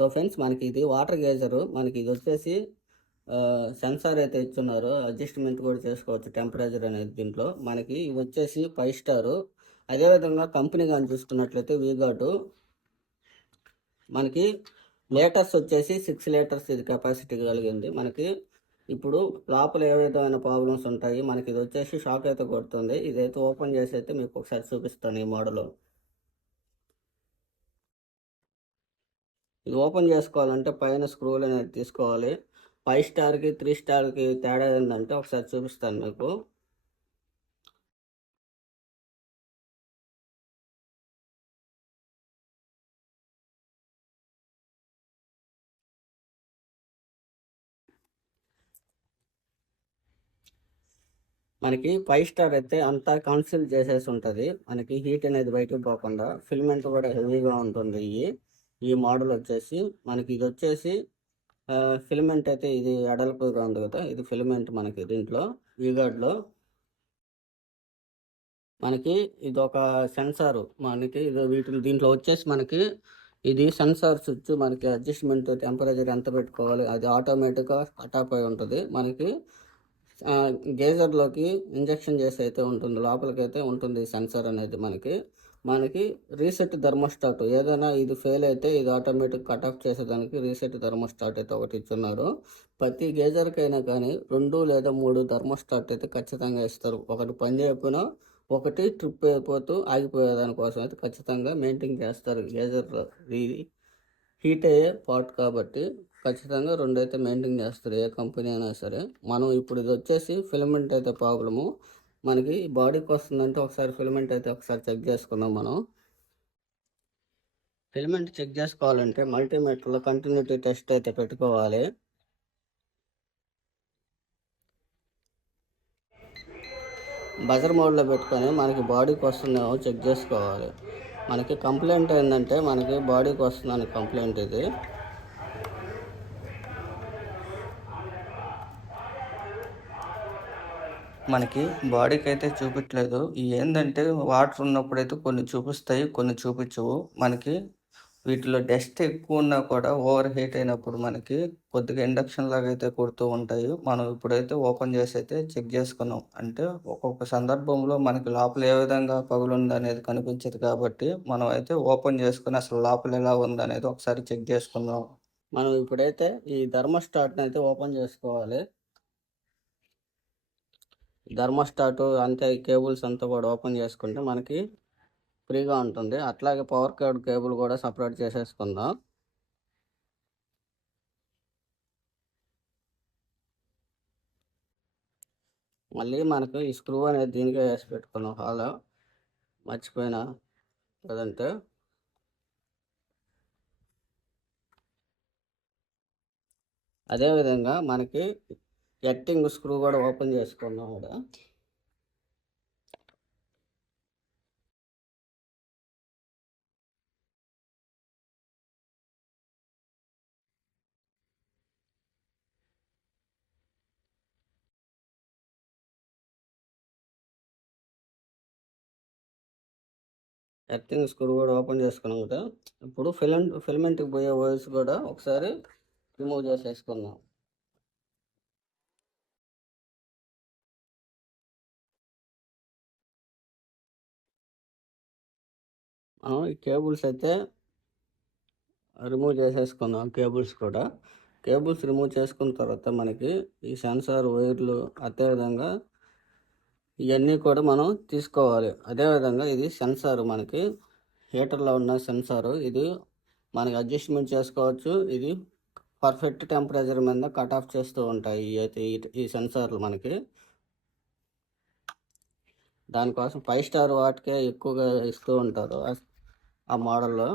So friends, మనకి ఇది water గేజరు. మనకి ఇది వచ్చేసి సెన్సార్ అయితే ఇచ్చున్నారు. అడ్జస్ట్మెంట్ కూడా చేసుకోవచ్చు టెంపరేచర్ అనేది దీంట్లో. మనకి ఇది వచ్చేసి 5 స్టారు. అదేవిధంగా కంపెనీ కానీ చూసుకున్నట్లయితే వీగాటు మనకి లీటర్స్ వచ్చేసి 6 లీటర్స్ ఇది కెపాసిటీ కలిగింది. మనకి ఇప్పుడు లోపల ఏ విధమైన ప్రాబ్లమ్స్ ఉంటాయి. మనకి ఇది వచ్చేసి షాక్ అయితే కొడుతుంది. ఇదైతే ఓపెన్ చేసి అయితే మీకు ఒకసారి చూపిస్తాను ఈ మోడల్. ఇది ఓపెన్ చేసుకోవాలంటే పైన స్క్రూలు అనేది తీసుకోవాలి. 5 స్టార్కి 3 స్టార్కి తేడా ఏంటంటే ఒకసారి చూపిస్తాను మీకు. మనకి 5 స్టార్ అయితే అంతా కన్సిల్ చేసేసి ఉంటుంది. మనకి హీట్ అనేది బయటకు పోకుండా ఫిల్మెంట్ కూడా హెవీగా ఉంటుంది. ఈ మోడల్ వచ్చేసి మనకి ఇది వచ్చేసి ఫిలమెంట్ అయితే ఇది అడల్పుగా ఉంది కదా, ఇది ఫిలమెంట్ మనకి దీంట్లో వీగార్డ్లో. మనకి ఇది ఒక సెన్సార్. మనకి ఇది దీంట్లో వచ్చేసి మనకి ఇది సెన్సార్ స్విచ్. మనకి అడ్జస్ట్మెంట్ టెంపరేచర్ ఎంత పెట్టుకోవాలి అది ఆటోమేటిక్గా కట్ ఆఫ్ అయి ఉంటుంది. మనకి గేజర్లోకి ఇంజెక్షన్ చేసి అయితే ఉంటుంది, లోపలికి అయితే ఉంటుంది సెన్సార్ అనేది. మనకి రీసెట్ థర్మోస్టాట్ ఏదైనా ఇది ఫెయిల్ అయితే ఇది ఆటోమేటిక్ కట్ ఆఫ్ చేసేదానికి రీసెట్ థర్మోస్టాట్ అయితే ఒకటి ఇచ్చున్నారు. ప్రతి గేజర్కైనా కానీ 2 లేదా 3 థర్మోస్టాట్ అయితే ఖచ్చితంగా ఇస్తారు. ఒకటి పని చేయకపోయినా ఒకటి ట్రిప్ అయిపోతూ ఆగిపోయేదానికోసం అయితే ఖచ్చితంగా మెయింటైన్ చేస్తారు. గేజర్లో ఇది హీట్ అయ్యే పార్ట్ కాబట్టి ఖచ్చితంగా 2 అయితే మెయింటైన్ చేస్తారు ఏ కంపెనీ అయినా సరే. మనం ఇప్పుడు ఇది వచ్చేసి ఫిలమెంట్ అయితే ప్రాబ్లము. మనకి బాడీకి వస్తుందంటే ఒకసారి ఫిలమెంట్ అయితే ఒకసారి చెక్ చేసుకుందాం. మనం ఫిలమెంట్ చెక్ చేసుకోవాలంటే మల్టీమీటర్లో కంటిన్యూటీ టెస్ట్ అయితే పెట్టుకోవాలి. బజర్ మోడ్లో పెట్టుకొని మనకి బాడీకి వస్తుందేమో చెక్ చేసుకోవాలి. మనకి కంప్లైంట్ ఏంటంటే మనకి బాడీకి వస్తుందని కంప్లైంట్ ఇది. మనకి బాడీకి అయితే చూపించలేదు. ఏంటంటే వాటర్ ఉన్నప్పుడైతే కొన్ని చూపిస్తాయి, కొన్ని చూపించవు. మనకి వీటిలో డస్ట్ ఎక్కువ ఉన్నా కూడా ఓవర్ హీట్ అయినప్పుడు మనకి కొద్దిగా ఇండక్షన్ లాగా అయితే కొడుతూ ఉంటాయి. మనం ఇప్పుడైతే ఓపెన్ చేసి అయితే చెక్ చేసుకున్నాం. అంటే ఒక్కొక్క సందర్భంలో మనకి లోపల ఏ విధంగా పగులుంది అనేది కనిపించదు కాబట్టి మనం అయితే ఓపెన్ చేసుకుని అసలు లోపల ఎలా ఉంది అనేది ఒకసారి చెక్ చేసుకుందాం. మనం ఇప్పుడైతే ఈ థర్మోస్టాట్ని అయితే ఓపెన్ చేసుకోవాలి. థర్మోస్టాట్ అంతే కేబుల్స్ అంతా కూడా ఓపెన్ చేసుకుంటే మనకి ఫ్రీగా ఉంటుంది. అట్లాగే పవర్ కార్డ్ కేబుల్ కూడా సపరేట్ చేసేసుకుందాం. మళ్ళీ మనకు ఈ స్క్రూ అనేది దీనికే వేసి పెట్టుకున్నాం. హాలో మర్చిపోయినా లేదంటే అదేవిధంగా మనకి ఎర్తింగ్ స్క్రూ కూడా ఓపెన్ చేసుకున్నాం కూడా. ఎర్తింగ్ స్క్రూ కూడా ఓపెన్ చేసుకున్నాం కదా. ఇప్పుడు ఫిలమెంట్కి పోయే వైర్స్ కూడా ఒకసారి రిమూవ్ చేసేసుకుందాం. మనం ఈ కేబుల్స్ అయితే రిమూవ్ చేసేసుకుందాం. కేబుల్స్ రిమూవ్ చేసుకున్న తర్వాత మనకి ఈ సెన్సార్ వైర్లు అదేవిధంగా ఇవన్నీ కూడా మనం తీసుకోవాలి. అదేవిధంగా ఇది సెన్సార్, మనకి హీటర్లో ఉన్న సెన్సారు. ఇది మనకి అడ్జస్ట్మెంట్ చేసుకోవచ్చు. ఇది పర్ఫెక్ట్ టెంపరేచర్ మీద కట్ ఆఫ్ చేస్తూ ఉంటాయి అయితే ఈ సెన్సార్లు మనకి. దానికోసం 5 స్టార్ వాటికే ఎక్కువగా ఇస్తూ ఉంటారు ఆ మోడల్లో.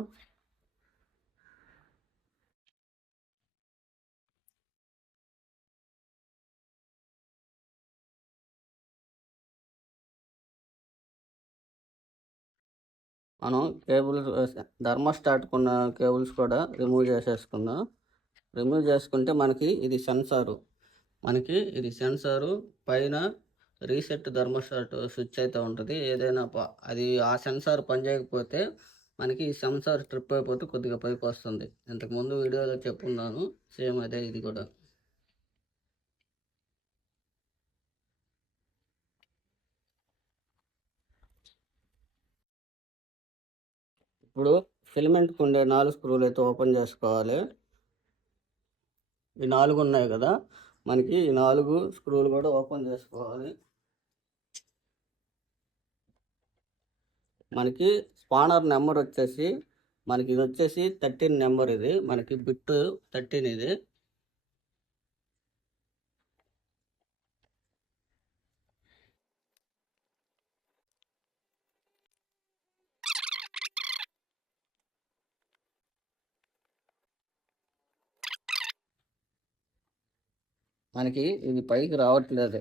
మనం థర్మోస్టాట్కు ఉన్న కేబుల్స్ కూడా రిమూవ్ చేసేసుకుందాం. రిమూవ్ చేసుకుంటే మనకి ఇది సెన్సారు పైన రీసెట్ థర్మోస్టాట్ స్విచ్ అయితే ఉంటుంది. ఏదైనా అది ఆ సెన్సార్ పనిచేయకపోతే మనకి ఈ సెన్సార్ ట్రిప్ అయిపోతే కొద్దిగా పైకి వస్తుంది. ఇంతకుముందు వీడియోలో చెప్పున్నాను, సేమ్ అదే ఇది కూడా. ఇప్పుడు ఫిలమెంట్కి ఉండే 4 స్క్రూలు అయితే ఓపెన్ చేసుకోవాలి. ఈ 4 ఉన్నాయి కదా, మనకి ఈ 4 స్క్రూలు కూడా ఓపెన్ చేసుకోవాలి. మనకి స్పానర్ నెంబర్ వచ్చేసి మనకి ఇది వచ్చేసి 13 నెంబర్. ఇది మనకి బిట్ 13 ఇది. మనకి ఇది పైకి రావట్లేదు.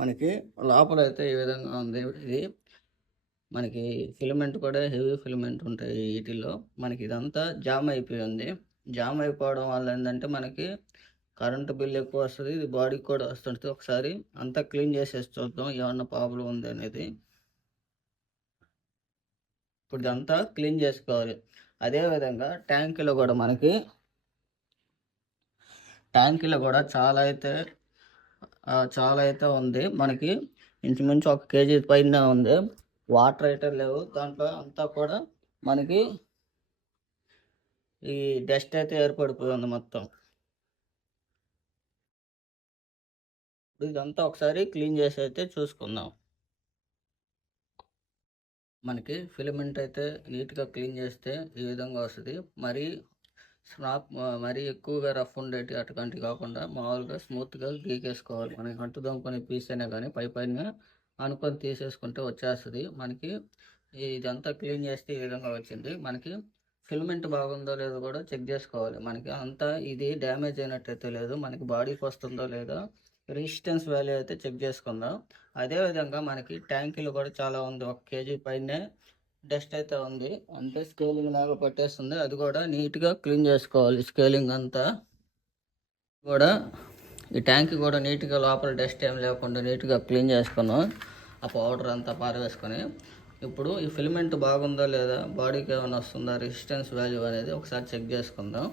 మనకి లోపల అయితే ఈ విధంగా ఉంది. ఇది మనకి ఫిలమెంట్ కూడా హెవీ ఫిలమెంట్ ఉంటాయి వీటిల్లో. మనకి ఇదంతా జామ్ అయిపోయి ఉంది. జామ్ అయిపోవడం వల్ల ఏంటంటే మనకి కరెంటు బిల్ ఎక్కువ వస్తుంది, ఇది బాడీకి కూడా వస్తుంది. ఒకసారి అంతా క్లీన్ చేసేసి చూద్దాం ఏమన్నా ప్రాబ్లం ఉంది అనేది. ఇప్పుడు ఇదంతా క్లీన్ చేసుకోవాలి. అదేవిధంగా ట్యాంకీలో కూడా మనకి చాలా అయితే ఉంది. మనకి ఇంచుమించు 1 kg పైన ఉంది. వాటర్ అయితే లేవు దాంట్లో. అంతా కూడా మనకి ఈ డస్ట్ అయితే ఏర్పడిపోయింది మొత్తం. ఇదంతా ఒకసారి క్లీన్ చేసి అయితే చూసుకుందాం. మనకి ఫిలమెంట్ అయితే నీట్గా క్లీన్ చేస్తే ఈ విధంగా వస్తుంది. మరీ ఎక్కువగా రఫ్ ఉండేటి అటుకంటి కాకుండా మామూలుగా స్మూత్గా గీకేసుకోవాలి. మనకి అంటు దొంగకొని పీస్ అయినా కానీ పైన అనుకొని తీసేసుకుంటే వచ్చేస్తుంది. మనకి ఇదంతా క్లీన్ చేస్తే ఈ విధంగా వచ్చింది. మనకి ఫిలమెంట్ బాగుందో లేదో కూడా చెక్ చేసుకోవాలి. మనకి అంతా ఇది డ్యామేజ్ అయినట్టయితే లేదు, మనకి బాడీకి వస్తుందో లేదో రెసిస్టెన్స్ వాల్యూ అయితే చెక్ చేసుకుందాం. అదేవిధంగా మనకి ట్యాంకీలు కూడా చాలా ఉంది. 1 kg పైనే డస్ట్ అయితే ఉంది, అంటే స్కేలింగ్ లాగా పట్టేస్తుంది. అది కూడా నీట్గా క్లీన్ చేసుకోవాలి. స్కేలింగ్ అంతా కూడా ఈ ట్యాంక్ కూడా నీట్గా లోపల డస్ట్ ఏం లేకుండా నీట్గా క్లీన్ చేసుకున్నాం. ఆ పౌడర్ అంతా పారవేసుకొని ఇప్పుడు ఈ ఫిలమెంట్ బాగుందా లేదా, బాడీకి ఏమైనా వస్తుందా, రెసిస్టెన్స్ వాల్యూ అనేది ఒకసారి చెక్ చేసుకుందాం.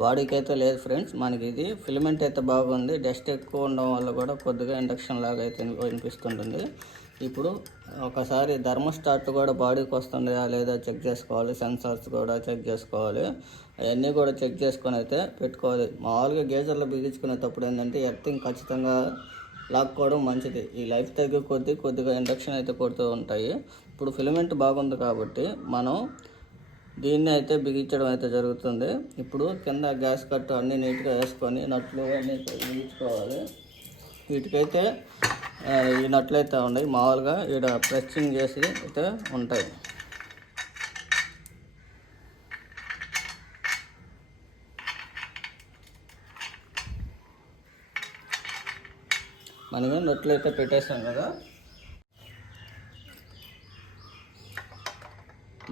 బాడీకి అయితే లేదు ఫ్రెండ్స్. మనకి ఇది ఫిలమెంట్ అయితే బాగుంది. డస్ట్ ఎక్కువ ఉండడం వల్ల కూడా కొద్దిగా ఇండక్షన్ లాగా అయితే వినిపిస్తుంటుంది. ఇప్పుడు ఒకసారి థర్మోస్టాట్ కూడా బాడీకి వస్తుందా లేదా చెక్ చేసుకోవాలి. సెన్సార్స్ కూడా చెక్ చేసుకోవాలి. అవన్నీ కూడా చెక్ చేసుకొని అయితే పెట్టుకోవాలి. మామూలుగా గేజర్లో బిగించుకునేటప్పుడు ఏంటంటే ఎర్తింగ్ ఖచ్చితంగా లాక్కోవడం మంచిది. ఈ లైఫ్ తగ్గే కొద్దిగా ఇండక్షన్ అయితే కొడుతూ ఉంటాయి. ఇప్పుడు ఫిలమెంట్ బాగుంది కాబట్టి మనం దీన్ని అయితే బిగించడం అయితే జరుగుతుంది. ఇప్పుడు కింద గ్యాస్ కట్టు అన్నీ నీట్గా వేసుకొని నట్లు అన్నీ బిగించుకోవాలి. వీటికైతే ఈ నట్లు అయితే ఉన్నాయి, మామూలుగా ఇక్కడ ప్రెస్సింగ్ చేసి అయితే ఉంటాయి. మనకి నట్లు అయితే పెట్టేస్తాం కదా,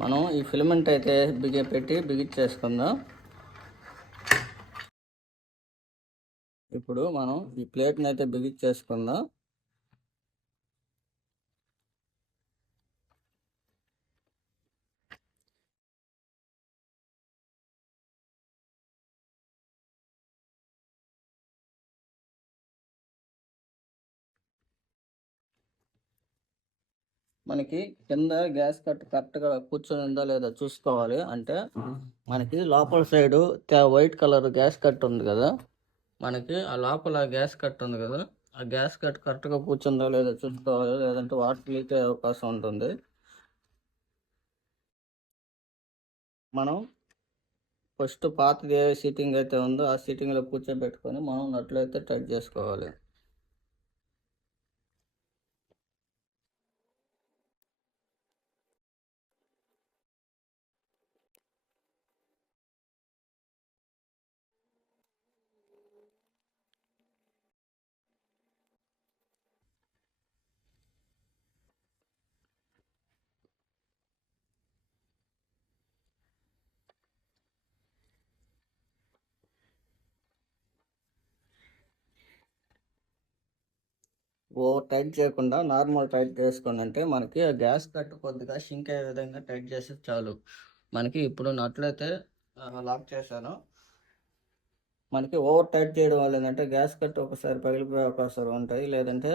మనం ఈ ఫిలమెంట్ అయితే బిగించేసుకుందాం. ఇప్పుడు మనం ఈ ప్లేట్ని అయితే బిగించేసుకుందాం. మనకి కింద గ్యాస్ కట్ కరెక్ట్గా కూర్చొని ఉందా లేదా చూసుకోవాలి. అంటే మనకి లోపల side white colour gas cut ఉంది కదా, మనకి ఆ లోపల గ్యాస్ కట్ ఉంది కదా, ఆ గ్యాస్ కట్ కరెక్ట్గా కూర్చుందో లేదో చూసుకోవాలి. లేదంటే వాటర్ లీక్ అయ్యే అవకాశం ఉంటుంది. మనం ఫస్ట్ పాతది ఏ సీటింగ్ అయితే ఉందో ఆ సీటింగ్లో కూర్చోబెట్టుకొని మనం నట్లయితే టైట్ చేసుకోవాలి. ఓవర్ టైట్ చేయకుండా నార్మల్ టైట్ చేసుకొని అంటే మనకి ఆ గ్యాస్ కట్ కొద్దిగా షింక్ అయ్యే విధంగా టైట్ చేస్తే చాలు. మనకి ఇప్పుడు నట్లయితే లాక్ చేశాను. మనకి ఓవర్ టైట్ చేయడం వల్ల ఏంటంటే గ్యాస్ కట్ ఒకసారి పగిలిపోయే అవకాశాలు ఉంటాయి, లేదంటే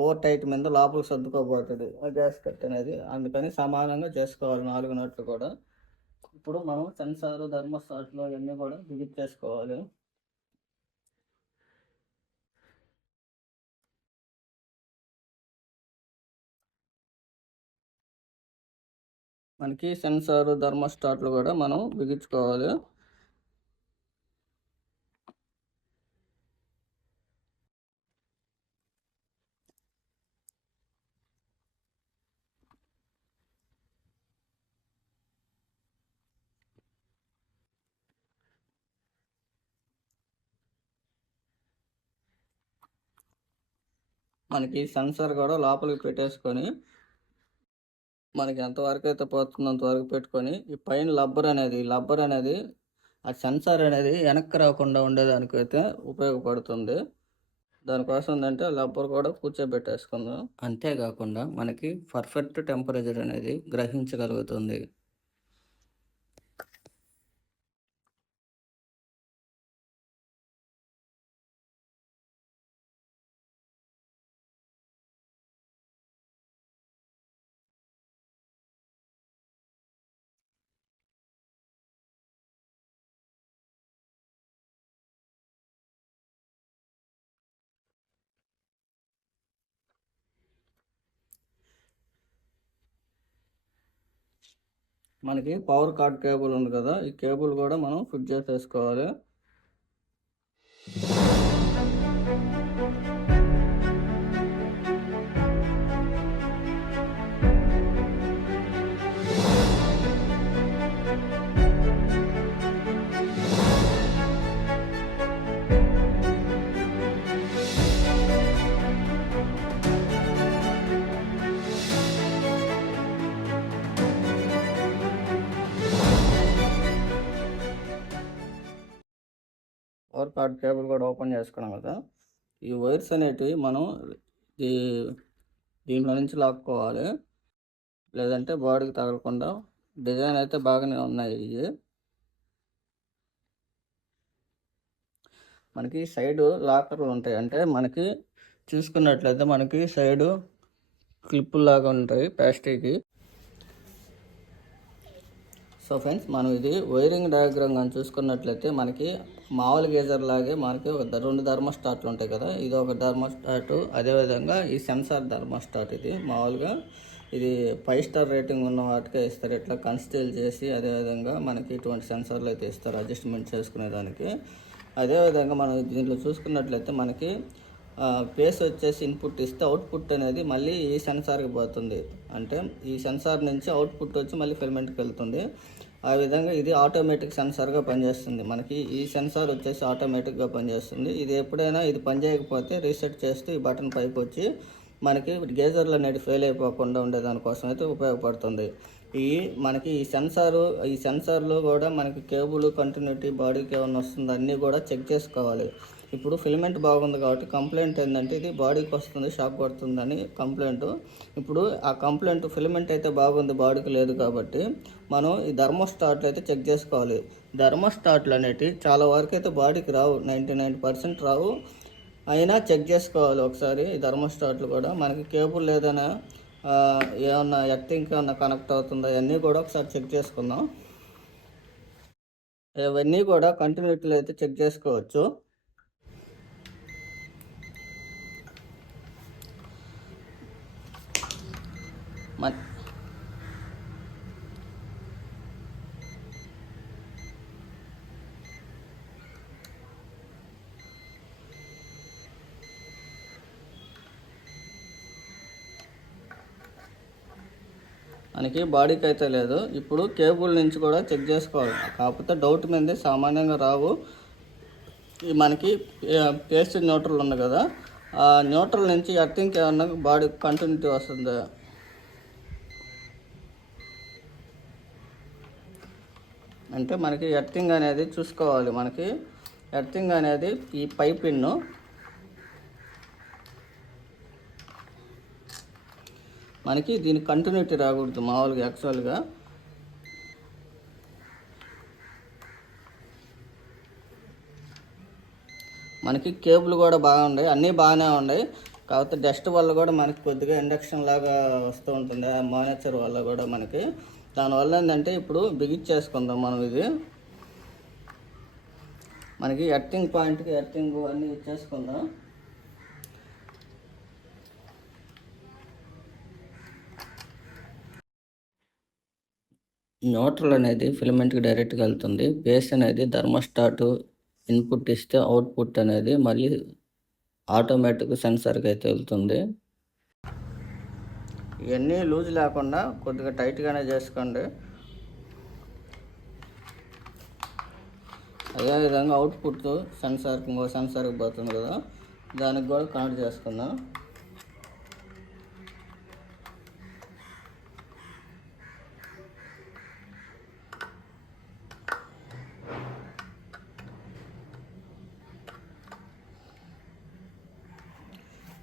ఓవర్ టైట్ మీద లోపలికి సర్దుకోబోతుంది ఆ గ్యాస్ కట్ అనేది. అందుకని సమానంగా చేసుకోవాలి 4 నట్లు కూడా. ఇప్పుడు మనం సెన్సార్ థర్మోస్టాట్లో ఇవన్నీ కూడా బిగించేసుకోవాలి. మనకి సెన్సార్ థర్మోస్టాట్లు కూడా మనం బిగించుకోవాలి. మనకి సెన్సార్ కూడా లోపలికి పెట్టేసుకొని మనకి ఎంతవరకు అయితే పోతుందో అంతవరకు పెట్టుకొని ఈ పైన లబ్బర్ అనేది ఆ సెన్సార్ అనేది వెనక్కి రాకుండా ఉండేదానికి అయితే ఉపయోగపడుతుంది. దానికోసం ఏంటంటే లబ్బర్ కూడా కూర్చోబెట్టేసుకుందాం. అంతేకాకుండా మనకి పర్ఫెక్ట్ టెంపరేచర్ అనేది గ్రహించగలుగుతుంది. మనకి పవర్ కార్డ్ కేబుల్ ఉంది కదా, ఈ కేబుల్ కూడా మనం ఫిట్ చేసేసుకోవాలి. పవర్ కార్డ్ కేబుల్ కూడా ఓపెన్ చేసుకున్నాం కదా, ఈ వైర్స్ అనేటివి మనం ఈ దీంట్లో నుంచి లాక్కోవాలి, లేదంటే బాడీకి తగలకుండా. డిజైన్ అయితే బాగానే ఉన్నాయి ఇవి. మనకి సైడు లాకర్లు ఉంటాయి, అంటే మనకి చూసుకున్నట్లయితే మనకి సైడు క్లిప్పులాగా ఉంటాయి ప్లాస్టిక్కి. సో ఫ్రెండ్స్, మనం ఇది వైరింగ్ డయాగ్రామ్ కానీ చూసుకున్నట్లయితే మనకి మామూలు గేజర్ లాగే మనకి ఒక 2 థర్మోస్టాట్లు ఉంటాయి కదా, ఇది ఒక థర్మోస్టాట్. అదేవిధంగా ఈ సెన్సార్ థర్మోస్టాట్ ఇది మామూలుగా ఇది 5 స్టార్ రేటింగ్ ఉన్న వాటికే ఇస్తారు, ఇట్లా కన్స్టేల్ చేసి. అదేవిధంగా మనకి ఇటువంటి సెన్సార్లు అయితే ఇస్తారు అడ్జస్ట్మెంట్ చేసుకునేదానికి. అదేవిధంగా మనం దీంట్లో చూసుకున్నట్లయితే మనకి పేస్ వచ్చేసి ఇన్పుట్ ఇస్తే అవుట్పుట్ అనేది మళ్ళీ ఈ సెన్సార్కి పోతుంది. అంటే ఈ సెన్సార్ నుంచి అవుట్పుట్ వచ్చి మళ్ళీ ఫిలమెంట్కి వెళ్తుంది. ఆ విధంగా ఇది ఆటోమేటిక్ సెన్సార్గా పనిచేస్తుంది. మనకి ఈ సెన్సార్ వచ్చేసి ఆటోమేటిక్గా పనిచేస్తుంది. ఇది ఎప్పుడైనా ఇది పనిచేయకపోతే రీసెట్ చేస్తూ ఈ బటన్ పైకి వచ్చి మనకి గేజర్లు అనేది ఫెయిల్ అయిపోకుండా ఉండేదానికోసం అయితే ఉపయోగపడుతుంది. మనకి ఈ సెన్సార్లో కూడా మనకి కేబుల్ కంటిన్యూటీ బాడీకి ఏమైనా వస్తుందో అన్నీ కూడా చెక్ చేసుకోవాలి. ఇప్పుడు ఫిలమెంట్ బాగుంది కాబట్టి కంప్లైంట్ ఏంటంటే ఇది బాడీకి వస్తుంది, షాక్ కొడుతుందని కంప్లైంట్. ఇప్పుడు ఆ కంప్లైంట్ ఫిలమెంట్ అయితే బాగుంది, బాడీకి లేదు కాబట్టి మనం ఈ థర్మోస్టాట్లు అయితే చెక్ చేసుకోవాలి. థర్మోస్టాట్లు అనేవి చాలా వరకు అయితే బాడీకి రావు, 99% రావు. అయినా చెక్ చేసుకోవాలి ఒకసారి ఈ థర్మోస్టాట్లు కూడా. మనకి కేబుల్ ఏదైనా ఏమన్నా ఎర్తింగ్ ఏమన్నా కనెక్ట్ అవుతుందో అవన్నీ కూడా ఒకసారి చెక్ చేసుకుందాం. ఇవన్నీ కూడా కంటిన్యూటీలో అయితే చెక్ చేసుకోవచ్చు. మనకి బాడీకి అయితే లేదు. ఇప్పుడు కేబుల్ నుంచి కూడా చెక్ చేసుకోవాలి, కాకపోతే డౌట్ మీద సామాన్యంగా రావు. మనకి పేస్ట్ న్యూట్రల్ ఉంది కదా, ఆ న్యూట్రల్ నుంచి ఎర్తింగ్ ఏమన్నా బాడీ కంటిన్యూటీ వస్తుంది. అంటే మనకి ఎర్తింగ్ అనేది చూసుకోవాలి. మనకి ఎర్తింగ్ అనేది ఈ పైపిన్ను మనకి దీని కంటిన్యూటీ రాకూడదు మామూలుగా యాక్చువల్గా. మనకి కేబుల్ కూడా బాగున్నాయి, అన్నీ బాగానే ఉన్నాయి. కాకపోతే డస్ట్ వల్ల కూడా మనకి కొద్దిగా ఇండక్షన్ లాగా వస్తూ ఉంటుంది, ఆ మానిటర్ వల్ల కూడా మనకి. దానివల్ల ఏంటంటే ఇప్పుడు బిగించేసుకుందాం మనం. ఇది మనకి ఎర్తింగ్ పాయింట్కి ఎర్తింగ్ అన్నీ ఇచ్చేసుకుందాం. న్యూట్రల్ అనేది ఫిలమెంట్కి డైరెక్ట్గా వెళ్తుంది. బేస్ అనేది థర్మోస్టాట్ ఇన్పుట్ ఇస్తే అవుట్పుట్ అనేది మళ్ళీ ఆటోమేటిక్ సెన్సార్కి అయితే వెళ్తుంది. ఇవన్నీ లూజ్ లేకుండా కొద్దిగా టైట్గానే చేసుకోండి. అదేవిధంగా అవుట్పుట్ సెన్సార్కి ఇంకో సెన్సార్కి పోతుంది కదా, దానికి కూడా కనెక్ట్ చేసుకుందాం.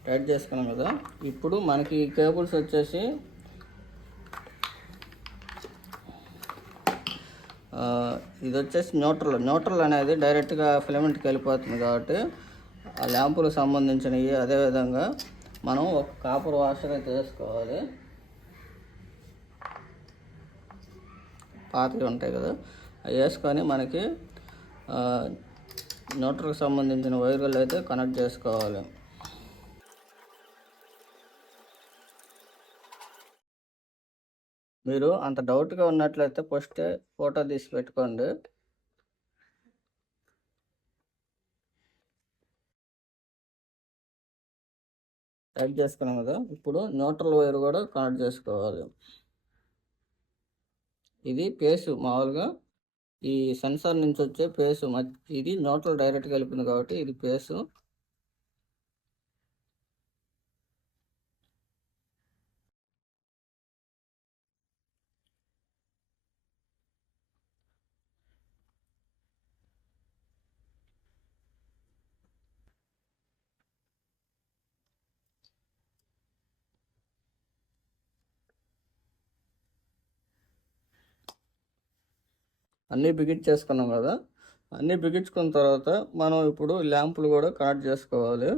టైట్ చేసుకున్నాం కదా. ఇప్పుడు మనకి కేబుల్స్ వచ్చేసి ఇది వచ్చేసి న్యూట్రల్ అనేది డైరెక్ట్గా ఫిలమెంట్కి వెళ్ళిపోతుంది కాబట్టి ఆ ల్యాంపులకు సంబంధించినవి. అదేవిధంగా మనం ఒక కాపర్ వాషర్ అయితే వేసుకోవాలి, పాతవి ఉంటాయి కదా, అవి వేసుకొని మనకి న్యూట్రల్కి సంబంధించిన వైర్లు అయితే కనెక్ట్ చేసుకోవాలి. మీరు అంత డౌట్గా ఉన్నట్లయితే ఫస్ట్ ఫోటో తీసి పెట్టుకోండి. టైట్ చేసుకున్నాం కదా. ఇప్పుడు న్యూట్రల్ వైర్ కూడా కనెక్ట్ చేసుకోవాలి. ఇది పేసు మామూలుగా ఈ సెన్సార్ నుంచి వచ్చే పేసు, ఇది న్యూట్రల్ డైరెక్ట్గా వెళ్ళిపోయింది కాబట్టి ఇది పేసు. అన్నీ బిగించేసుకున్నాం కదా. అన్నీ బిగించుకున్న తర్వాత మనం ఇప్పుడు ల్యాంపులు కూడా కనెక్ట్ చేసుకోవాలి.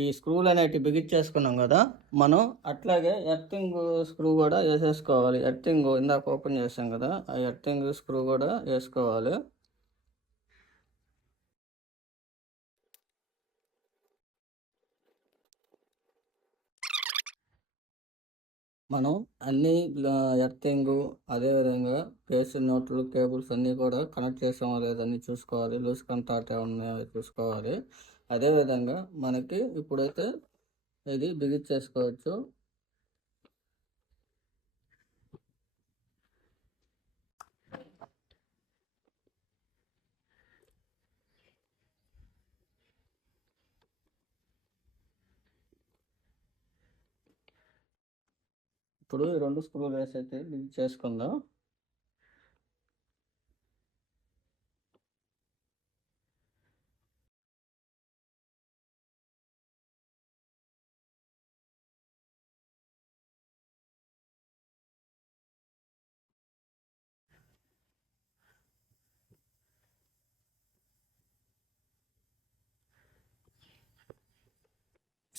ఈ స్క్రూలు అనేటివి బిగించేసుకున్నాం కదా, మనం అట్లాగే ఎర్తింగ్ స్క్రూ కూడా వేసేసుకోవాలి. ఎర్తింగ్ ఇందాక ఓపెన్ చేసాం కదా, ఆ ఎర్తింగ్ స్క్రూ కూడా వేసుకోవాలి. మనం అన్నీ ఎర్తింగ్ అదేవిధంగా పేస్ న్యూట్రల్ కేబుల్స్ అన్నీ కూడా కనెక్ట్ చేసామో లేదని చూసుకోవాలి. లూజ్ కాంటాక్ట్ ఉన్నాయో చూసుకోవాలి. అదేవిధంగా మనకి ఇప్పుడైతే ఇది బిగించేసుకోవచ్చు. ఇప్పుడు ఈ 2 స్క్రూలు వేసి అయితే బిగించేసుకుందాం.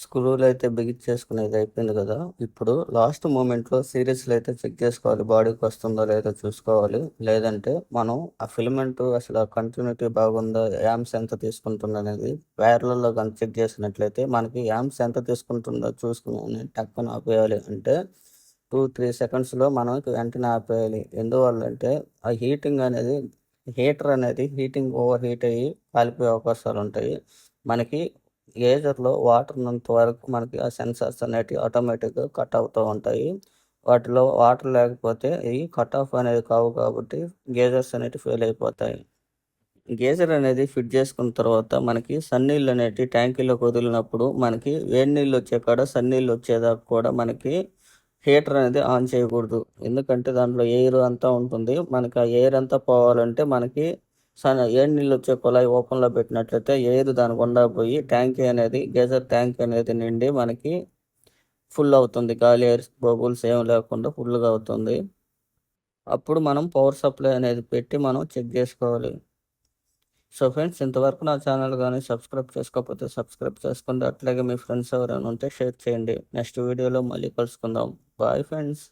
స్క్రూలు అయితే బిగించేసుకునేది అయిపోయింది కదా. ఇప్పుడు లాస్ట్ మూమెంట్లో సిరీస్లో అయితే చెక్ చేసుకోవాలి, బాడీకి వస్తుందో లేదో చూసుకోవాలి. లేదంటే మనం ఆ ఫిలమెంట్ అసలు కంటిన్యూటీ బాగుందా, యాంప్స్ ఎంత తీసుకుంటుందో అనేది వైర్లలో కానీ చెక్ చేసినట్లయితే మనకి యాంప్స్ ఎంత తీసుకుంటుందో చూసుకుని టక్కున ఆపేయాలి. అంటే 2-3 సెకండ్స్లో మనం వెంటనే ఆపేయాలి. ఎందువల్ల అంటే ఆ హీటర్ అనేది ఓవర్ హీట్ అయ్యి కాలిపోయే అవకాశాలు ఉంటాయి. మనకి గేజర్లో వాటర్ ఉన్నంత వరకు మనకి ఆ సెన్సార్స్ అనేటివి ఆటోమేటిక్గా కట్ అవుతూ ఉంటాయి. వాటిలో వాటర్ లేకపోతే ఇవి కట్ ఆఫ్ అనేది కావు కాబట్టి గేజర్స్ అనేటివి ఫెయిల్ అయిపోతాయి. గేజర్ అనేది ఫిట్ చేసుకున్న తర్వాత మనకి సన్నీళ్ళు అనేటివి ట్యాంకీలోకి వదిలినప్పుడు మనకి వేడి నీళ్ళు వచ్చే కాడ సన్నీళ్ళు వచ్చేదాకా కూడా మనకి హీటర్ అనేది ఆన్ చేయకూడదు. ఎందుకంటే దాంట్లో ఎయిర్ అంతా ఉంటుంది. మనకి ఆ ఎయిర్ అంతా పోవాలంటే మనకి ఏడు నీళ్ళు వచ్చే కుళాయి ఓపెన్లో పెట్టినట్లయితే ఎయిర్ దాని గుండా పోయి ట్యాంకీ అనేది గేజర్ ట్యాంక్ అనేది నిండి మనకి ఫుల్ అవుతుంది. గాలి ఎయిర్ బబుల్స్ ఏం లేకుండా ఫుల్గా అవుతుంది. అప్పుడు మనం పవర్ సప్లై అనేది పెట్టి మనం చెక్ చేసుకోవాలి. సో ఫ్రెండ్స్, ఇంతవరకు నా ఛానల్ కానీ సబ్స్క్రైబ్ చేసుకోకపోతే సబ్స్క్రైబ్ చేసుకోండి. అట్లాగే మీ ఫ్రెండ్స్ ఎవరైనా ఉంటే షేర్ చేయండి. నెక్స్ట్ వీడియోలో మళ్ళీ కలుసుకుందాం. Bye friends.